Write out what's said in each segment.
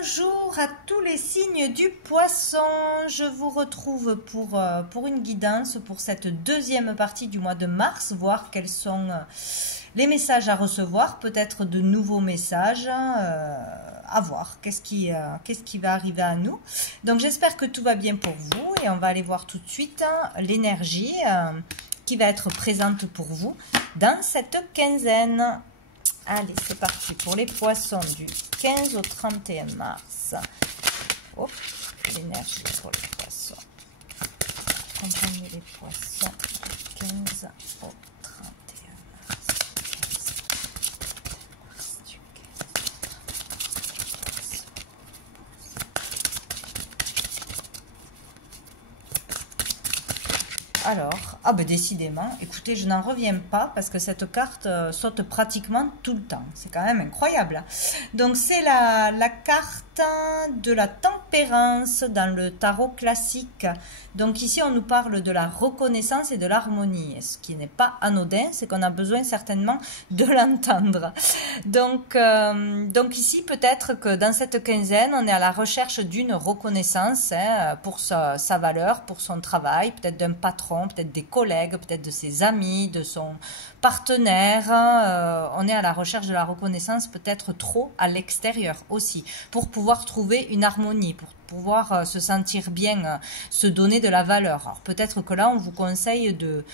Bonjour à tous les signes du poisson, je vous retrouve pour une guidance pour cette deuxième partie du mois de mars, voir quels sont les messages à recevoir, peut-être de nouveaux messages, à voir, qu'est-ce qui va arriver à nous. Donc j'espère que tout va bien pour vous et on va aller voir tout de suite l'énergie qui va être présente pour vous dans cette quinzaine. Allez, c'est parti pour les poissons du 15 au 31 mars. Hop, l'énergie pour les poissons. Accompagner les poissons du 15 au 31 mars. Alors, décidément, écoutez, je n'en reviens pas parce que cette carte saute pratiquement tout le temps. C'est quand même incroyable. Donc, c'est la carte de la tempérance dans le tarot classique. Donc, ici, on nous parle de la reconnaissance et de l'harmonie. Ce qui n'est pas anodin, c'est qu'on a besoin certainement de l'entendre. Donc ici, peut-être que dans cette quinzaine, on est à la recherche d'une reconnaissance pour sa valeur, pour son travail, peut-être d'un patron, peut-être des collègues, peut-être de ses amis, de son partenaire. On est à la recherche de la reconnaissance peut-être trop à l'extérieur aussi, pour pouvoir trouver une harmonie, pour pouvoir se sentir bien, se donner de la valeur. Alors peut-être que là, on vous conseille de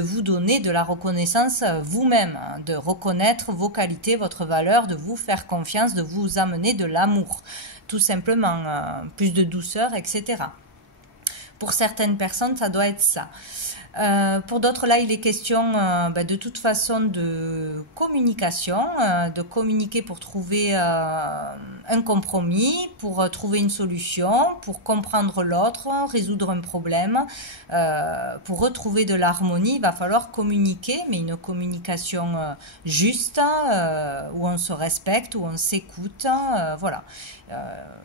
vous donner de la reconnaissance vous-même, de reconnaître vos qualités, votre valeur, de vous faire confiance, de vous amener de l'amour, tout simplement, plus de douceur, etc. Pour certaines personnes, ça doit être ça. Pour d'autres, là, il est question de toute façon de communication, de communiquer pour trouver un compromis, pour trouver une solution, pour comprendre l'autre, résoudre un problème. Pour retrouver de l'harmonie, il va falloir communiquer, mais une communication juste, où on se respecte, où on s'écoute, voilà.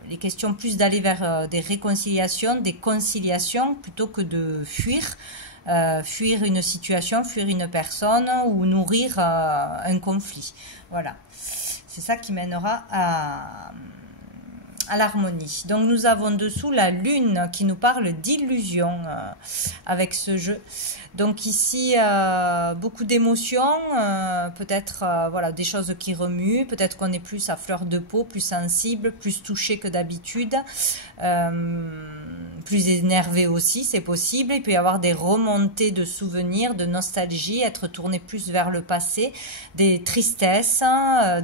Les questions plus d'aller vers des réconciliations, des conciliations, plutôt que de fuir. Fuir une situation, fuir une personne ou nourrir un conflit. Voilà, c'est ça qui mènera à l'harmonie. Donc nous avons dessous la lune qui nous parle d'illusion avec ce jeu. Donc ici, beaucoup d'émotions, peut-être voilà, des choses qui remuent, peut-être qu'on est plus à fleur de peau, plus sensible, plus touché que d'habitude, plus énervé aussi, c'est possible. Il peut y avoir des remontées de souvenirs, de nostalgie, être tourné plus vers le passé, des tristesses,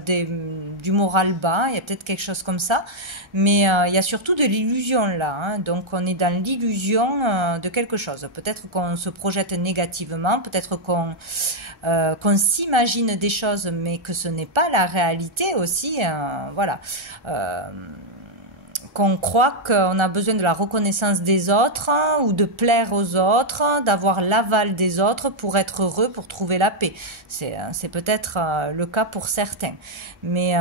du moral bas, il y a peut-être quelque chose comme ça. Mais il y a surtout de l'illusion là, hein. Donc on est dans l'illusion de quelque chose. Peut-être qu'on se projette négativement, peut-être qu'on s'imagine des choses, mais que ce n'est pas la réalité aussi. Voilà. Qu'on croit qu'on a besoin de la reconnaissance des autres ou de plaire aux autres, d'avoir l'aval des autres pour être heureux, pour trouver la paix. C'est peut-être le cas pour certains. Mais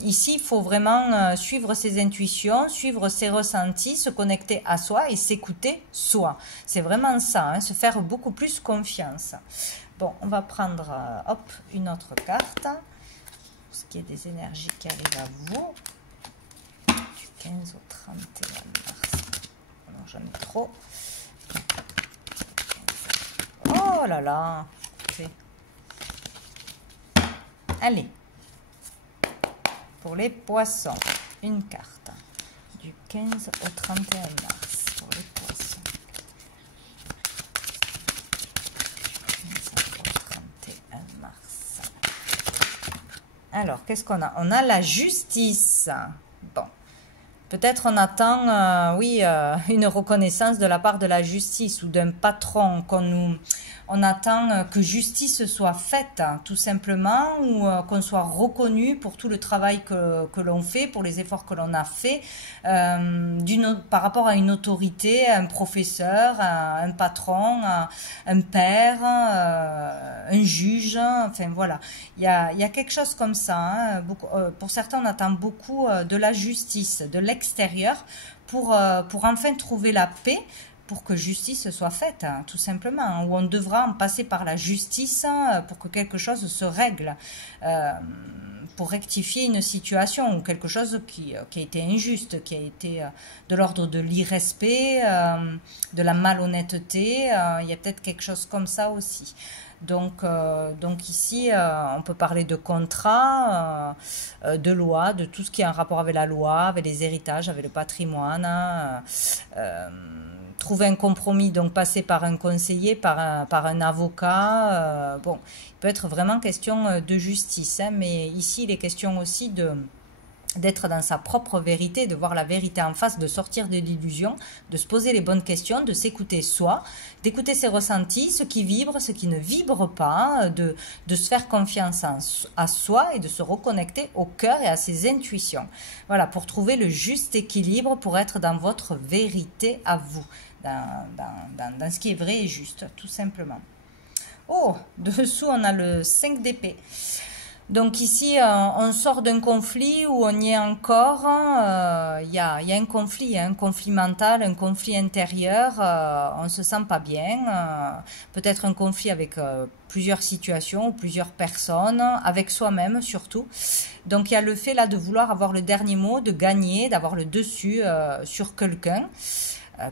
ici, il faut vraiment suivre ses intuitions, suivre ses ressentis, se connecter à soi et s'écouter soi. C'est vraiment ça, hein, se faire beaucoup plus confiance. Bon, on va prendre une autre carte, pour ce qui est des énergies qui arrivent à vous. 15 au 31 mars. Alors j'en ai trop. Oh là là. Allez. Pour les poissons, une carte. Du 15 au 31 mars. Pour les poissons. 15 au 31 mars. Alors, qu'est-ce qu'on a? On a la justice. Bon. Peut-être on attend, une reconnaissance de la part de la justice ou d'un patron, on attend que justice soit faite, tout simplement, ou qu'on soit reconnu pour tout le travail que l'on fait, pour les efforts que l'on a fait, par rapport à une autorité, un professeur, un patron, un père, un juge, enfin voilà. Il y a quelque chose comme ça, hein. Pour certains, on attend beaucoup de la justice, de l'extérieur, pour enfin trouver la paix, pour que justice soit faite, hein, tout simplement, hein, où on devra en passer par la justice pour que quelque chose se règle. pour rectifier une situation ou quelque chose qui a été injuste, qui a été de l'ordre de l'irrespect, de la malhonnêteté. Il y a peut-être quelque chose comme ça aussi. Donc ici, on peut parler de contrat, de loi, de tout ce qui a un rapport avec la loi, avec les héritages, avec le patrimoine. Trouver un compromis, donc passer par un conseiller, par un avocat. Bon, il peut être vraiment question de justice, hein, mais ici, il est question aussi d'être dans sa propre vérité, de voir la vérité en face, de sortir de l'illusion, de se poser les bonnes questions, de s'écouter soi, d'écouter ses ressentis, ce qui vibre, ce qui ne vibre pas, de se faire confiance à soi et de se reconnecter au cœur et à ses intuitions. Voilà, pour trouver le juste équilibre, pour être dans votre vérité à vous, dans ce qui est vrai et juste, tout simplement. Oh, dessous, on a le 5 d'épée. Donc ici, on sort d'un conflit où on y est encore. Il y a un conflit mental, un conflit intérieur. On se sent pas bien. Peut-être un conflit avec plusieurs situations, plusieurs personnes, avec soi-même surtout. Donc il y a le fait là de vouloir avoir le dernier mot, de gagner, d'avoir le dessus sur quelqu'un.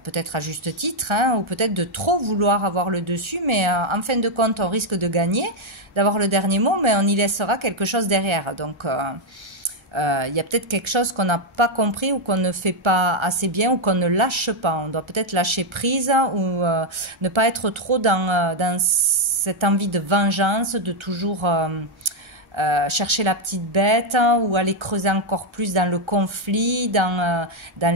Peut-être à juste titre, hein, ou peut-être de trop vouloir avoir le dessus, mais en fin de compte, on risque de gagner, d'avoir le dernier mot, mais on y laissera quelque chose derrière. Donc, il y a peut-être quelque chose qu'on n'a pas compris ou qu'on ne fait pas assez bien ou qu'on ne lâche pas. On doit peut-être lâcher prise ou ne pas être trop dans cette envie de vengeance, de toujours... chercher la petite bête, hein, ou aller creuser encore plus dans le conflit, dans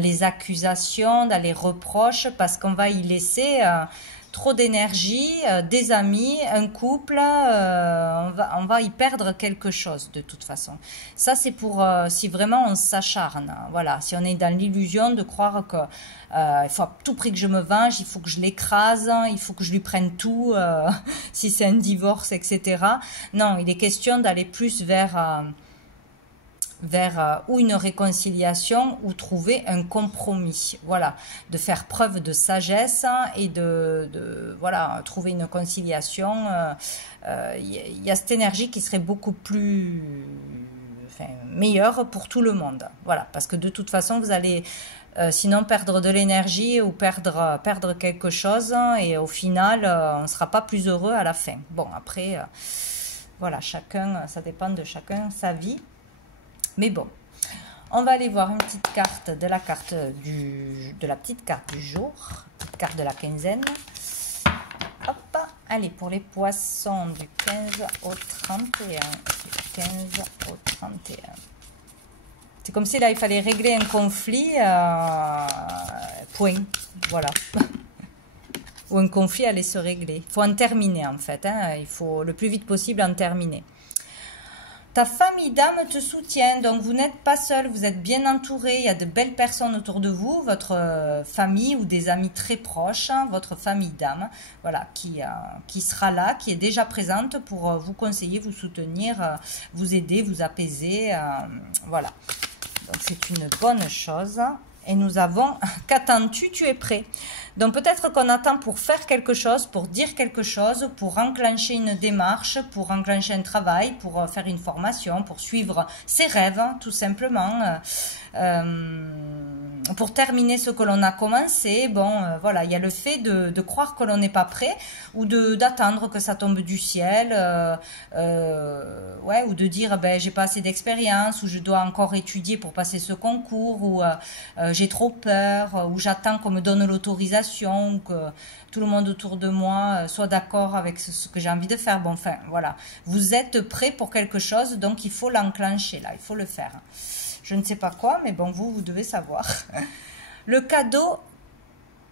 les accusations, dans les reproches, parce qu'on va y laisser trop d'énergie, des amis, un couple, on va y perdre quelque chose de toute façon. Ça, c'est pour si vraiment on s'acharne. Voilà, si on est dans l'illusion de croire que il faut à tout prix que je me venge, il faut que je l'écrase, il faut que je lui prenne tout, si c'est un divorce, etc. Non, il est question d'aller plus vers ou une réconciliation ou trouver un compromis. Voilà, de faire preuve de sagesse et voilà, trouver une conciliation. Y a cette énergie qui serait beaucoup plus meilleure pour tout le monde. Voilà, parce que de toute façon, vous allez sinon perdre de l'énergie ou perdre quelque chose et au final, on ne sera pas plus heureux à la fin. Bon, après, voilà, chacun, ça dépend de chacun, sa vie. Mais bon, on va aller voir une petite carte de la petite carte du jour, petite carte de la quinzaine. Hop, allez, pour les poissons du 15 au 31. 15 au 31. C'est comme si là, il fallait régler un conflit, point, voilà. Ou un conflit allait se régler. Il faut en terminer en fait, hein. Il faut le plus vite possible en terminer. Ta famille d'âme te soutient, donc vous n'êtes pas seul, vous êtes bien entouré, il y a de belles personnes autour de vous, votre famille ou des amis très proches, hein, votre famille d'âme, voilà, qui sera là, qui est déjà présente pour vous conseiller, vous soutenir, vous aider, vous apaiser, voilà. Donc c'est une bonne chose. Et nous avons, qu'attends-tu, tu es prêt. Donc peut-être qu'on attend pour faire quelque chose, pour dire quelque chose, pour enclencher une démarche, pour enclencher un travail, pour faire une formation, pour suivre ses rêves, tout simplement. Pour terminer ce que l'on a commencé, bon, voilà, il y a le fait de croire que l'on n'est pas prêt ou d'attendre que ça tombe du ciel, ouais, ou de dire, ben, j'ai pas assez d'expérience, ou je dois encore étudier pour passer ce concours, ou j'ai trop peur, ou j'attends qu'on me donne l'autorisation, que tout le monde autour de moi soit d'accord avec ce que j'ai envie de faire. Bon, enfin, voilà, vous êtes prêt pour quelque chose, donc il faut l'enclencher, là, il faut le faire. Je ne sais pas quoi, mais bon, vous devez savoir. Le cadeau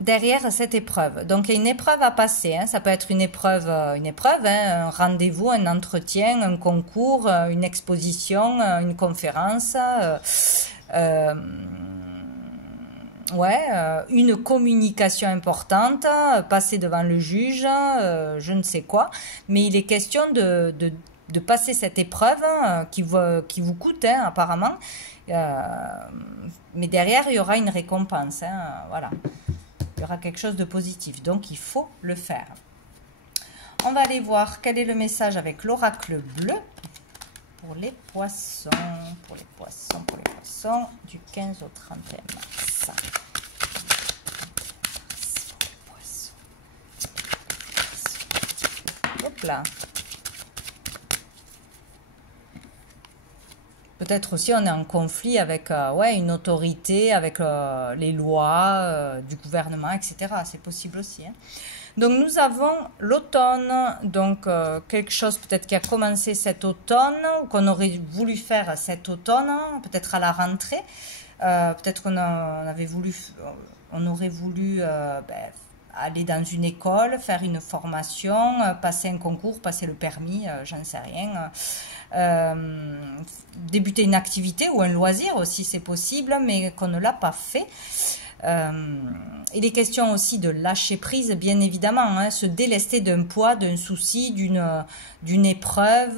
derrière cette épreuve. Donc, il y a une épreuve à passer. Hein. Ça peut être une épreuve, hein, un rendez-vous, un entretien, un concours, une exposition, une conférence. Une communication importante, passer devant le juge, je ne sais quoi. Mais il est question de passer cette épreuve qui vous coûte, hein, apparemment. Mais derrière, il y aura une récompense. Hein, voilà. Il y aura quelque chose de positif. Donc, il faut le faire. On va aller voir quel est le message avec l'oracle bleu pour les poissons, du 15 au 31 mars. Hop là. Peut-être aussi on est en conflit avec ouais, une autorité, avec les lois du gouvernement, etc. C'est possible aussi. Hein. Donc nous avons l'automne, donc quelque chose peut-être qui a commencé cet automne, ou qu'on aurait voulu faire cet automne, peut-être à la rentrée. Peut-être qu'on on aurait voulu aller dans une école, faire une formation, passer un concours, passer le permis, j'en sais rien. Débuter une activité ou un loisir aussi, c'est possible, mais qu'on ne l'a pas fait. Il est question aussi de lâcher prise, bien évidemment, hein, se délester d'un poids, d'un souci, d'une épreuve,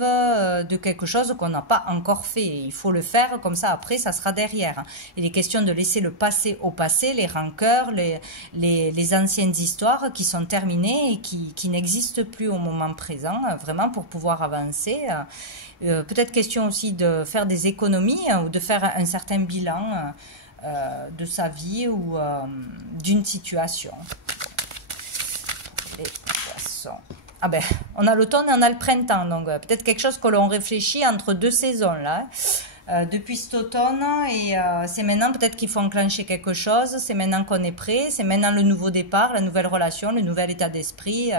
de quelque chose qu'on n'a pas encore fait. Il faut le faire, comme ça après ça sera derrière. Il est question de laisser le passé au passé, les rancœurs, les anciennes histoires qui sont terminées et qui n'existent plus au moment présent, vraiment pour pouvoir avancer. Peut-être question aussi de faire des économies ou de faire un certain bilan de sa vie ou d'une situation. Pour les poissons. Ah ben, on a l'automne et on a le printemps, donc peut-être quelque chose que l'on réfléchit entre deux saisons là. Depuis cet automne, et c'est maintenant peut-être qu'il faut enclencher quelque chose, c'est maintenant qu'on est prêt, c'est maintenant le nouveau départ, la nouvelle relation, le nouvel état d'esprit.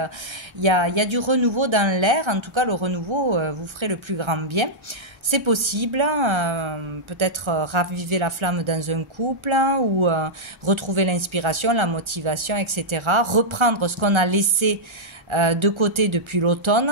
Il y a du renouveau dans l'air, en tout cas le renouveau vous ferait le plus grand bien. C'est possible, peut-être raviver la flamme dans un couple ou retrouver l'inspiration, la motivation, etc. Reprendre ce qu'on a laissé de côté depuis l'automne.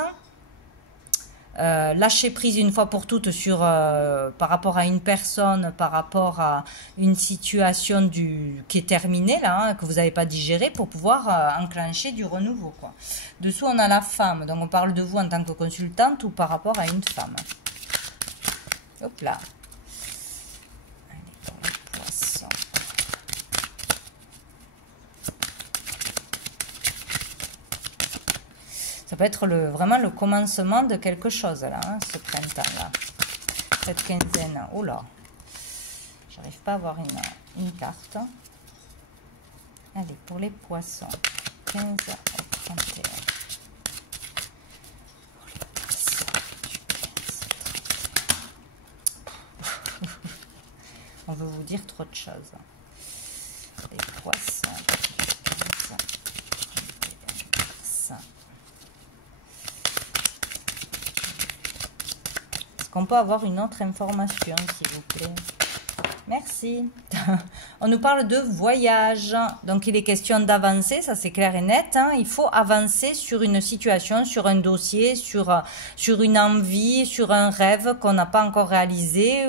Lâcher prise une fois pour toutes sur par rapport à une personne, par rapport à une situation qui est terminée là, hein, que vous n'avez pas digéré, pour pouvoir enclencher du renouveau, quoi. Dessous on a la femme, donc on parle de vous en tant que consultante ou par rapport à une femme. Hop là. Allez, pour les poissons. Ça peut être vraiment le commencement de quelque chose, là, hein, ce printemps-là. Cette quinzaine. Oh là. J'arrive pas à avoir une carte. Allez, pour les poissons. 15 au 31. On veut vous dire trop de choses. Les poissons. 15, 31, est-ce qu'on peut avoir une autre information, s'il vous plaît? Merci. On nous parle de voyage. Donc, il est question d'avancer, ça c'est clair et net. Hein. Il faut avancer sur une situation, sur un dossier, sur une envie, sur un rêve qu'on n'a pas encore réalisé,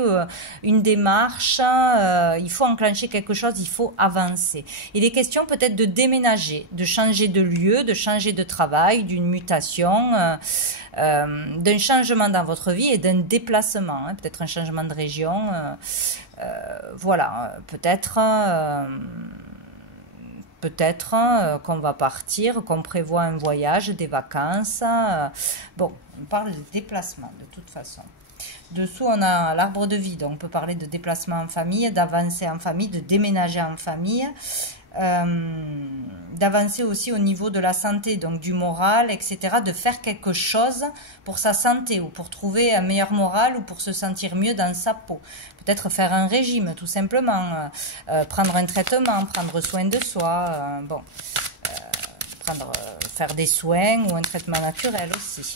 une démarche. Il faut enclencher quelque chose, il faut avancer. Il est question peut-être de déménager, de changer de lieu, de changer de travail, d'une mutation, d'un changement dans votre vie et d'un déplacement. Hein. Peut-être un changement de région. Voilà, peut-être qu'on va partir, qu'on prévoit un voyage, des vacances. Bon, on parle de déplacement de toute façon. Dessous, on a l'arbre de vie, donc on peut parler de déplacement en famille, d'avancer en famille, de déménager en famille. D'avancer aussi au niveau de la santé, donc du moral, etc., de faire quelque chose pour sa santé ou pour trouver un meilleur moral ou pour se sentir mieux dans sa peau. Peut-être faire un régime, tout simplement, prendre un traitement, prendre soin de soi, faire des soins ou un traitement naturel aussi.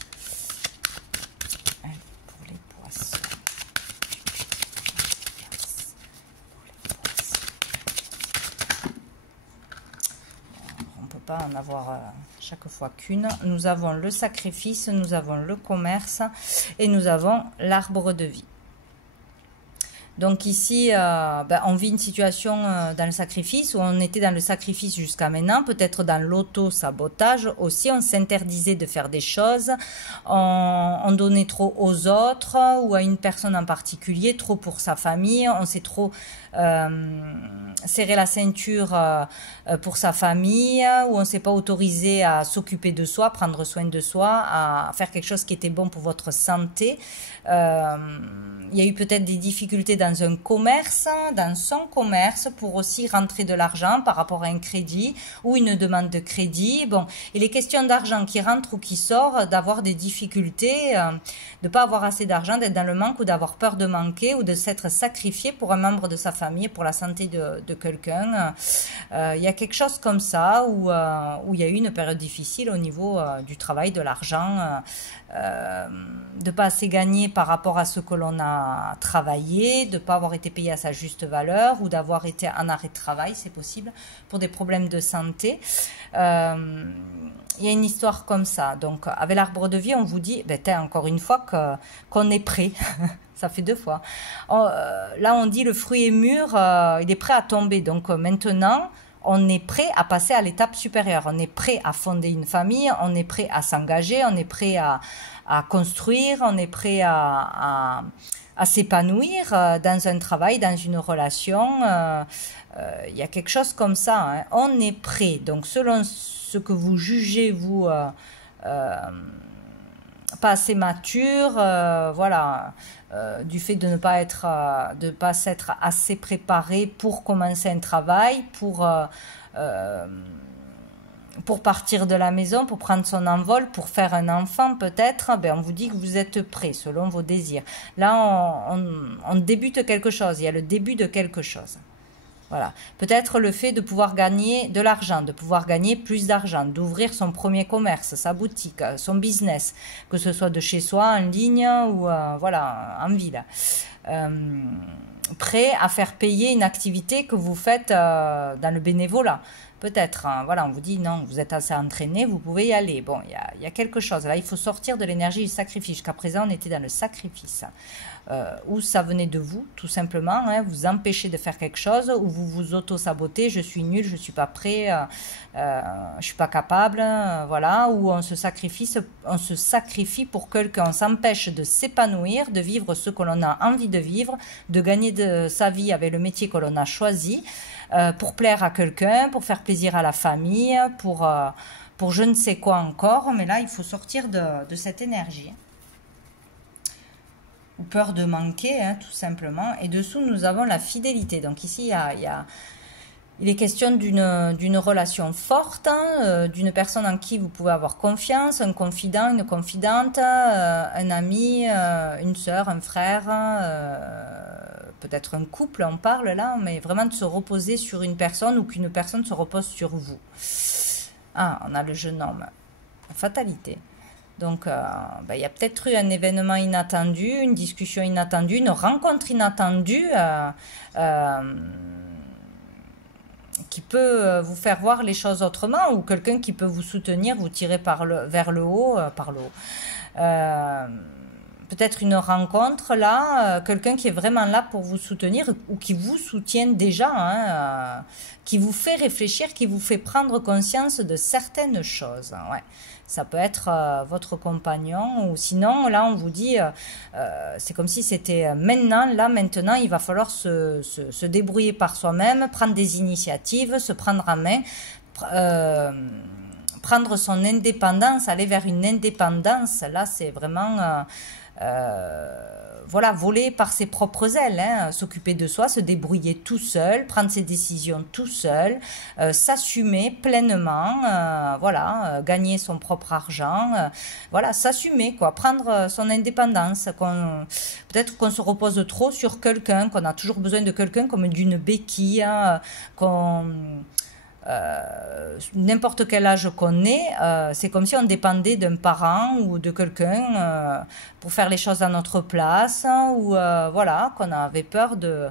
Allez, pour les poissons. Pas en avoir chaque fois qu'une. Nous avons le sacrifice, nous avons le commerce et nous avons l'arbre de vie. Donc ici, on vit une situation dans le sacrifice où on était dans le sacrifice jusqu'à maintenant, peut-être dans l'auto-sabotage aussi, on s'interdisait de faire des choses, on donnait trop aux autres ou à une personne en particulier, trop pour sa famille, on s'est trop serré la ceinture pour sa famille, ou on ne s'est pas autorisé à s'occuper de soi, prendre soin de soi, à faire quelque chose qui était bon pour votre santé. Il y a eu peut-être des difficultés dans un commerce, dans son commerce, pour aussi rentrer de l'argent par rapport à un crédit ou une demande de crédit. Bon, il est question d'argent qui rentre ou qui sort, d'avoir des difficultés, de ne pas avoir assez d'argent, d'être dans le manque ou d'avoir peur de manquer ou de s'être sacrifié pour un membre de sa famille, pour la santé de quelqu'un. Il y a quelque chose comme ça où il y a eu une période difficile au niveau du travail, de l'argent, de pas assez gagner par rapport à ce que l'on a travaillé, de pas avoir été payé à sa juste valeur ou d'avoir été en arrêt de travail, c'est possible, pour des problèmes de santé. Il y a une histoire comme ça. Donc avec l'arbre de vie, on vous dit, encore une fois qu'on est prêt. Ça fait 2 fois. Là, on dit le fruit est mûr, il est prêt à tomber. Donc maintenant, on est prêt à passer à l'étape supérieure. On est prêt à fonder une famille, on est prêt à s'engager, on est prêt à construire, on est prêt à s'épanouir dans un travail, dans une relation. Il y a quelque chose comme ça. Hein. On est prêt. Donc selon ce que vous jugez, vous, pas assez mature, voilà, du fait de ne pas être, de pas s'être assez préparé pour commencer un travail, pour partir de la maison, pour prendre son envol, pour faire un enfant peut-être, on vous dit que vous êtes prêt selon vos désirs. Là, on débute quelque chose, il y a le début de quelque chose. Voilà. Peut-être le fait de pouvoir gagner de l'argent, de pouvoir gagner plus d'argent, d'ouvrir son premier commerce, sa boutique, son business, que ce soit de chez soi, en ligne ou voilà, en ville. Prêt à faire payer une activité que vous faites dans le bénévolat. Peut-être, hein, voilà, on vous dit non, vous êtes assez entraîné, vous pouvez y aller. Bon, il y a quelque chose. Là, il faut sortir de l'énergie du sacrifice. Jusqu'à présent, on était dans le sacrifice. Où ça venait de vous, tout simplement, hein, vous empêchez de faire quelque chose, ou vous vous auto-sabotez, je suis nul, je suis pas prêt, je suis pas capable, voilà, ou on se sacrifie pour quelqu'un, on s'empêche de s'épanouir, de vivre ce que l'on a envie de vivre, de gagner de sa vie avec le métier que l'on a choisi, pour plaire à quelqu'un, pour faire plaisir à la famille, pour je ne sais quoi encore, mais là, il faut sortir de cette énergie. Ou peur de manquer, hein, tout simplement. Et dessous, nous avons la fidélité. Donc ici, il est question d'une relation forte, hein, d'une personne en qui vous pouvez avoir confiance, un confident, une confidente, un ami, une sœur, un frère, peut-être un couple, on parle là, mais vraiment de se reposer sur une personne ou qu'une personne se repose sur vous. Ah, on a le jeune homme. Fatalité. Donc, il y a peut-être eu un événement inattendu, une discussion inattendue, une rencontre inattendue qui peut vous faire voir les choses autrement, ou quelqu'un qui peut vous soutenir, vous tirer vers le haut, peut-être une rencontre là, quelqu'un qui est vraiment là pour vous soutenir ou qui vous soutient déjà, hein, qui vous fait réfléchir, qui vous fait prendre conscience de certaines choses. Ouais. Ça peut être votre compagnon, ou sinon, là, on vous dit, c'est comme si c'était maintenant, là, maintenant, il va falloir se débrouiller par soi-même, prendre des initiatives, se prendre en main, prendre son indépendance, aller vers une indépendance. Là, c'est vraiment... voilà, voler par ses propres ailes, hein, s'occuper de soi, se débrouiller tout seul, prendre ses décisions tout seul, s'assumer pleinement, voilà, gagner son propre argent, voilà, s'assumer, quoi, prendre son indépendance, peut-être qu'on se repose trop sur quelqu'un, qu'on a toujours besoin de quelqu'un comme d'une béquille, hein, n'importe quel âge qu'on ait, c'est comme si on dépendait d'un parent ou de quelqu'un pour faire les choses à notre place, ou voilà, qu'on avait peur de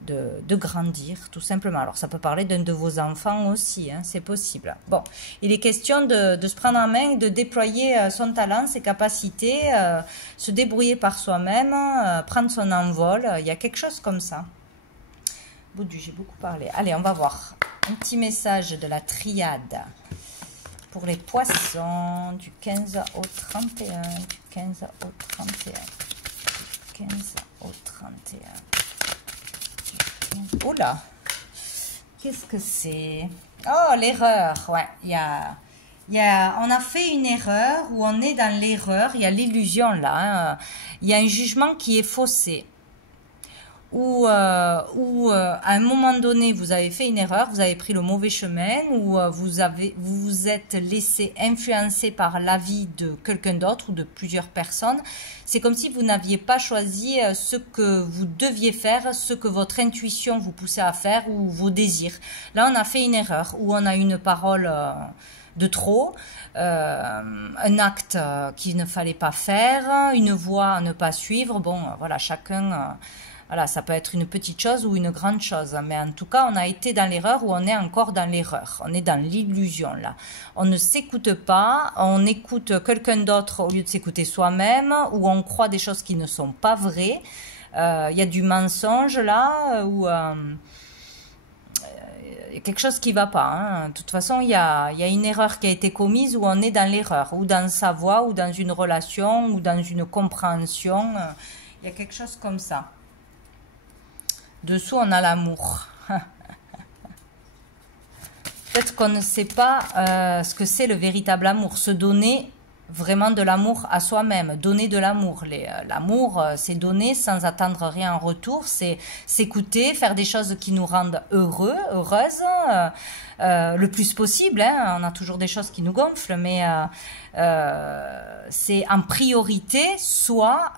de grandir, tout simplement. Alors, ça peut parler d'un de vos enfants aussi, hein, c'est possible. Bon, il est question de se prendre en main, de déployer son talent, ses capacités, se débrouiller par soi-même, prendre son envol. Il y a quelque chose comme ça. Boudu, j'ai beaucoup parlé. Allez, on va voir. Un petit message de la triade pour les poissons du 15 au 31. Du 15 au 31. Du 15 au 31. Oula, qu'est-ce que c'est? Oh, l'erreur, ouais, on a fait une erreur, ou on est dans l'erreur, il y a l'illusion là, hein. Il y a un jugement qui est faussé, ou à un moment donné, vous avez fait une erreur, vous avez pris le mauvais chemin, ou vous vous êtes laissé influencer par l'avis de quelqu'un d'autre ou de plusieurs personnes. C'est comme si vous n'aviez pas choisi ce que vous deviez faire, ce que votre intuition vous poussait à faire ou vos désirs. Là, on a fait une erreur, où on a une parole de trop, un acte qu'il ne fallait pas faire, une voie à ne pas suivre. Bon, voilà, chacun... Voilà, ça peut être une petite chose ou une grande chose, mais en tout cas, on a été dans l'erreur ou on est encore dans l'erreur. On est dans l'illusion, là. On ne s'écoute pas, on écoute quelqu'un d'autre au lieu de s'écouter soi-même, ou on croit des choses qui ne sont pas vraies. Il y a du mensonge, là, ou quelque chose qui ne va pas. Hein. De toute façon, il y a une erreur qui a été commise où on est dans l'erreur, ou dans sa voix, ou dans une relation, ou dans une compréhension. Il y a quelque chose comme ça. Dessous, on a l'amour. Peut-être qu'on ne sait pas ce que c'est le véritable amour. Se donner vraiment de l'amour à soi-même. Donner de l'amour. L'amour, c'est donner sans attendre rien en retour. C'est s'écouter, faire des choses qui nous rendent heureux, heureuses, le plus possible. Hein. On a toujours des choses qui nous gonflent, mais... c'est en priorité soit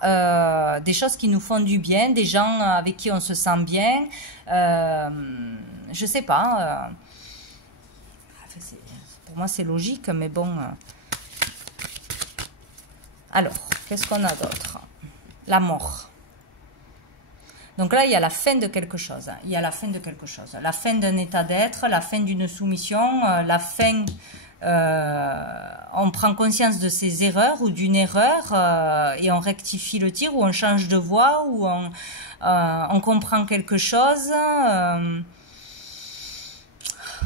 des choses qui nous font du bien, des gens avec qui on se sent bien, je sais pas, pour moi c'est logique, mais bon. Alors, qu'est-ce qu'on a d'autre? La mort. Donc là, il y a la fin de quelque chose. Il y a la fin de quelque chose. La fin d'un état d'être, la fin d'une soumission, la fin... on prend conscience de ses erreurs ou d'une erreur et on rectifie le tir, ou on change de voie, ou on comprend quelque chose,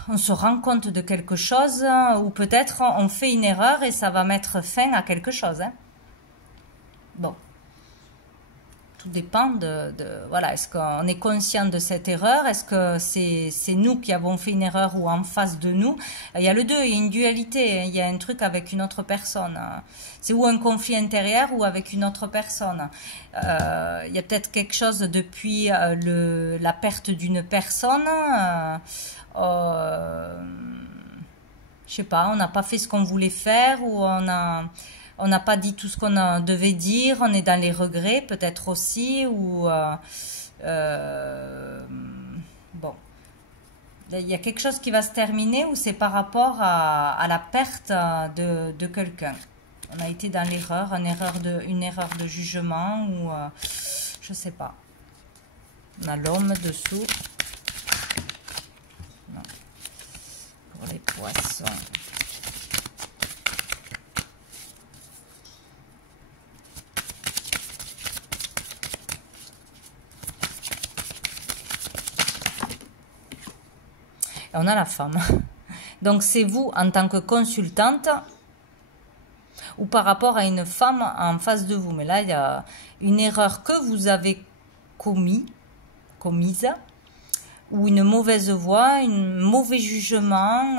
on se rend compte de quelque chose, ou peut-être on fait une erreur et ça va mettre fin à quelque chose. Hein. Bon. Tout dépend voilà, est-ce qu'on est conscient de cette erreur, est-ce que c'est nous qui avons fait une erreur ou en face de nous. Il y a le deux, il y a une dualité, il y a un truc avec une autre personne. C'est ou un conflit intérieur ou avec une autre personne. Il y a peut-être quelque chose depuis la perte d'une personne. Je sais pas, on n'a pas fait ce qu'on voulait faire, ou on n'a pas dit tout ce qu'on devait dire, on est dans les regrets peut-être aussi, ou bon, il y a quelque chose qui va se terminer, ou c'est par rapport à la perte de quelqu'un. On a été dans l'erreur, une erreur de jugement, ou je sais pas. On a l'homme dessous. Non. Pour les poissons. On a la femme. Donc, c'est vous en tant que consultante ou par rapport à une femme en face de vous. Mais là, il y a une erreur que vous avez commise, ou une mauvaise voie, un mauvais jugement,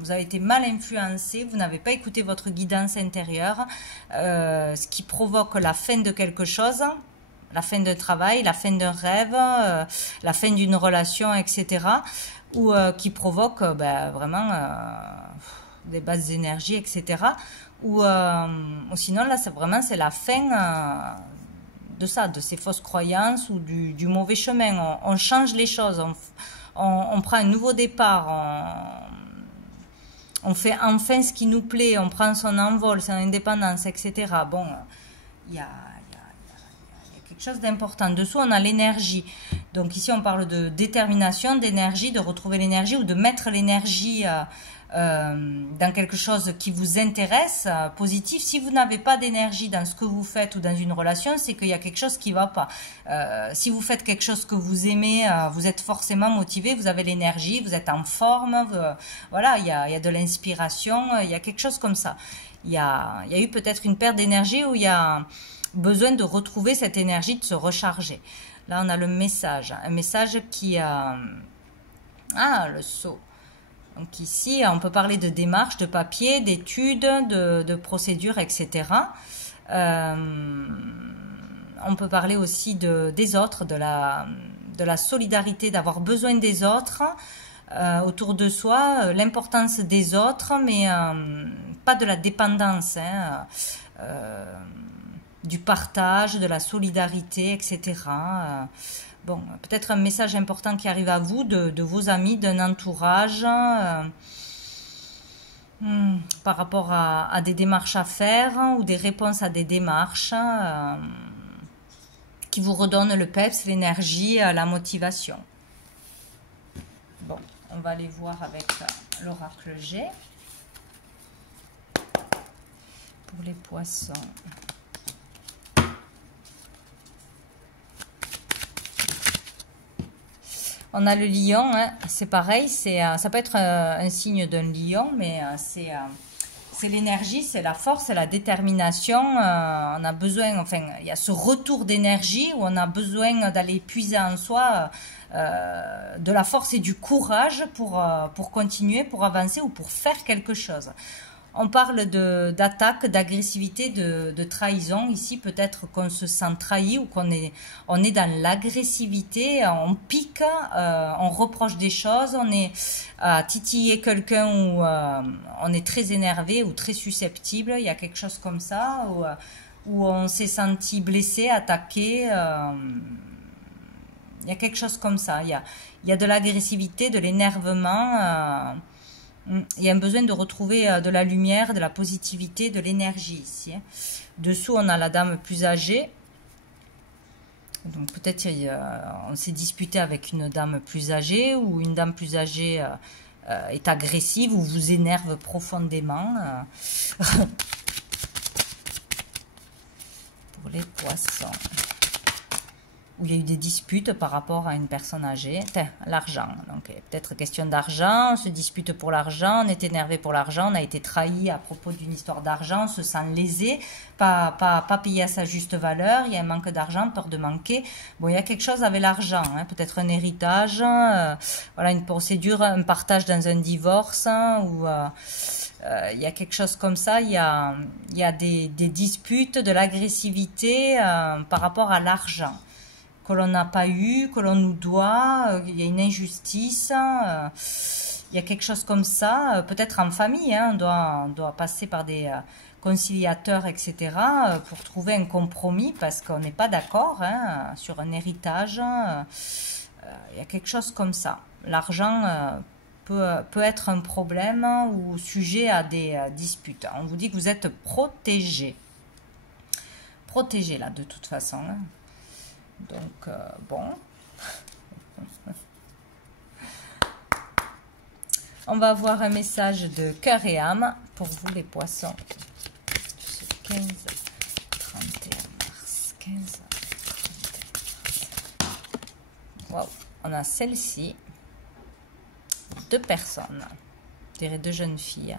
vous avez été mal influencé, vous n'avez pas écouté votre guidance intérieure, ce qui provoque la fin de quelque chose, la fin d'un travail, la fin d'un rêve, la fin d'une relation, etc., ou qui provoque vraiment des basses énergies, etc., ou sinon là, c'est la fin de ça, de ces fausses croyances ou du mauvais chemin. On change les choses, on prend un nouveau départ, on fait enfin ce qui nous plaît, on prend son envol, son indépendance, etc. Bon, il y a quelque chose d'important. Dessous, on a l'énergie. Donc ici, on parle de détermination, d'énergie, de retrouver l'énergie ou de mettre l'énergie dans quelque chose qui vous intéresse, positif. Si vous n'avez pas d'énergie dans ce que vous faites ou dans une relation, c'est qu'il y a quelque chose qui ne va pas. Si vous faites quelque chose que vous aimez, vous êtes forcément motivé, vous avez l'énergie, vous êtes en forme, voilà, il y a de l'inspiration, il y a quelque chose comme ça. Il y a eu peut-être une perte d'énergie où il y a besoin de retrouver cette énergie, de se recharger. Là, on a le message. Un message qui a... Ah, le sceau. Donc ici, on peut parler de démarches, de papier, d'études, de procédures, etc. On peut parler aussi des autres, de la solidarité, d'avoir besoin des autres autour de soi, l'importance des autres, mais pas de la dépendance, hein, du partage, de la solidarité, etc. Bon, peut-être un message important qui arrive à vous, de vos amis, d'un entourage, par rapport à des démarches à faire ou des réponses à des démarches qui vous redonnent le peps, l'énergie, la motivation. Bon, on va aller voir avec l'oracle G. Pour les poissons. On a le lion, hein, c'est pareil, ça peut être un signe d'un lion, mais c'est l'énergie, c'est la force, c'est la détermination. On a besoin, enfin, il y a ce retour d'énergie où on a besoin d'aller puiser en soi de la force et du courage pour continuer, pour avancer ou pour faire quelque chose. On parle d'attaque, d'agressivité, de trahison. Ici, peut-être qu'on se sent trahi ou on est dans l'agressivité, on pique, on reproche des choses, on est à titiller quelqu'un ou on est très énervé ou très susceptible. Il y a quelque chose comme ça où on s'est senti blessé, attaqué. Il y a quelque chose comme ça. Il y a de l'agressivité, de l'énervement. Il y a un besoin de retrouver de la lumière, de la positivité, de l'énergie ici. Dessous, on a la dame plus âgée. Donc peut-être on s'est disputé avec une dame plus âgée ou une dame plus âgée est agressive ou vous énerve profondément. Pour les poissons. Où il y a eu des disputes par rapport à une personne âgée. L'argent. Donc, peut-être question d'argent. On se dispute pour l'argent. On est énervé pour l'argent. On a été trahi à propos d'une histoire d'argent. On se sent lésé. Pas payé à sa juste valeur. Il y a un manque d'argent, peur de manquer. Bon, il y a quelque chose avec l'argent. Hein, peut-être un héritage. Voilà, une procédure, un partage dans un divorce. Ou... il y a quelque chose comme ça, il y a des disputes, de l'agressivité par rapport à l'argent que l'on n'a pas eu, que l'on nous doit, il y a une injustice, il y a quelque chose comme ça, peut-être en famille, hein, on doit passer par des conciliateurs, etc., pour trouver un compromis, parce qu'on n'est pas d'accord hein, sur un héritage, il y a quelque chose comme ça. L'argent peut être un problème ou sujet à des disputes. On vous dit que vous êtes protégé. Protégé, là, de toute façon. Hein. Donc, bon. On va avoir un message de cœur et âme pour vous, les poissons. 15, 31 mars. 15, 31 mars. Wow. On a celle-ci. 2 personnes. Je dirais 2 jeunes filles.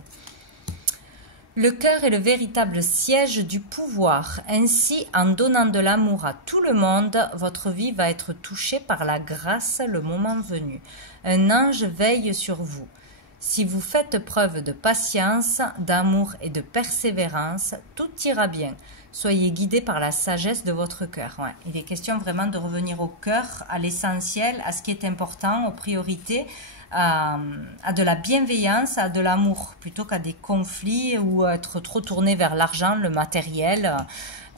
Le cœur est le véritable siège du pouvoir. Ainsi, en donnant de l'amour à tout le monde, votre vie va être touchée par la grâce le moment venu. Un ange veille sur vous. Si vous faites preuve de patience, d'amour et de persévérance, tout ira bien. Soyez guidés par la sagesse de votre cœur. Ouais, il est question vraiment de revenir au cœur, à l'essentiel, à ce qui est important, aux priorités, à de la bienveillance, à de l'amour, plutôt qu'à des conflits ou être trop tourné vers l'argent, le matériel.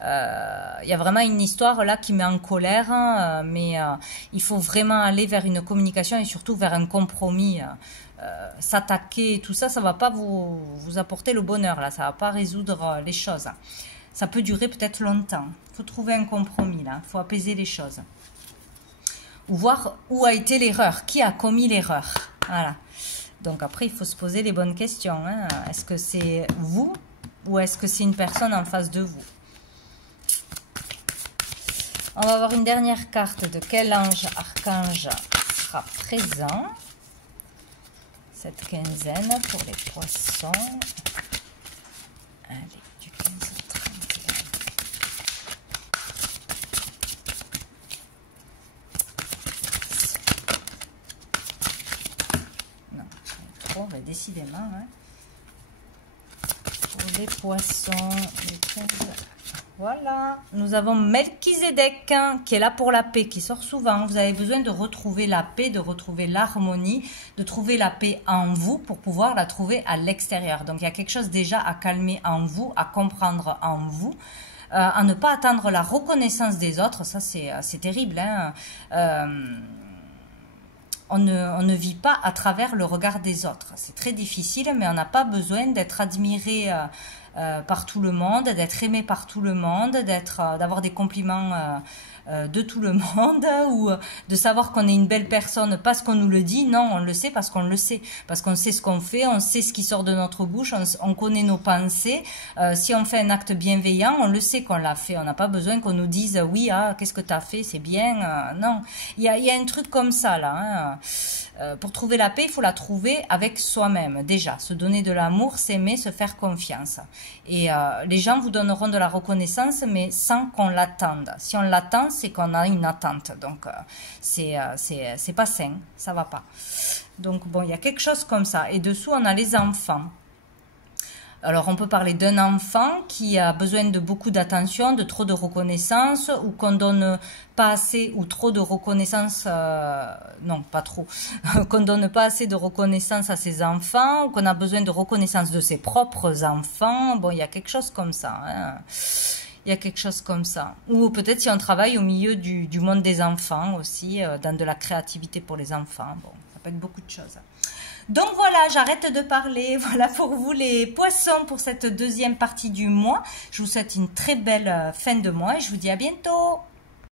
Il y a vraiment une histoire là qui met en colère, mais il faut vraiment aller vers une communication et surtout vers un compromis. S'attaquer, tout ça, ça va pas vous apporter le bonheur, là, ça va pas résoudre les choses. ça peut durer peut-être longtemps. Il faut trouver un compromis là, il faut apaiser les choses. Ou voir où a été l'erreur, qui a commis l'erreur. Voilà. Donc après, il faut se poser les bonnes questions. Hein. Est-ce que c'est vous ou est-ce que c'est une personne en face de vous? On va avoir une dernière carte de quel ange, archange sera présent cette quinzaine pour les poissons. Allez, du 15 au 31. Non, c'est trop, mais décidément. Hein. Pour les poissons, les 15. Voilà, nous avons Melchizedek qui est là pour la paix, qui sort souvent. Vous avez besoin de retrouver la paix, de retrouver l'harmonie, de trouver la paix en vous pour pouvoir la trouver à l'extérieur. Donc il y a quelque chose déjà à calmer en vous, à comprendre en vous. À ne pas attendre la reconnaissance des autres, ça c'est terrible. Hein. On ne vit pas à travers le regard des autres. C'est très difficile, mais on n'a pas besoin d'être admiré par tout le monde, d'être aimé par tout le monde, d'avoir des compliments de tout le monde, ou de savoir qu'on est une belle personne parce qu'on nous le dit. Non, on le sait parce qu'on le sait. Parce qu'on sait ce qu'on fait, on sait ce qui sort de notre bouche, on connaît nos pensées. Si on fait un acte bienveillant, on le sait qu'on l'a fait. On n'a pas besoin qu'on nous dise « Oui, qu'est-ce que tu as fait, c'est bien. » Non, il y a un truc comme ça là. Hein. Pour trouver la paix, il faut la trouver avec soi-même. Déjà, se donner de l'amour, s'aimer, se faire confiance. Et les gens vous donneront de la reconnaissance, mais sans qu'on l'attende. Si on l'attend, c'est qu'on a une attente. Donc, c'est pas sain, ça va pas. Donc, bon, il y a quelque chose comme ça. Et dessous, on a les enfants. Alors, on peut parler d'un enfant qui a besoin de beaucoup d'attention, de trop de reconnaissance, ou qu'on donne pas assez ou trop de reconnaissance, non, pas trop, qu'on donne pas assez de reconnaissance à ses enfants, ou qu'on a besoin de reconnaissance de ses propres enfants. Bon, il y a quelque chose comme ça. Hein. Il y a quelque chose comme ça. Ou peut-être si on travaille au milieu du monde des enfants aussi, dans de la créativité pour les enfants. Bon, ça peut être beaucoup de choses. Donc voilà, j'arrête de parler. Voilà pour vous les poissons pour cette deuxième partie du mois. Je vous souhaite une très belle fin de mois et je vous dis à bientôt.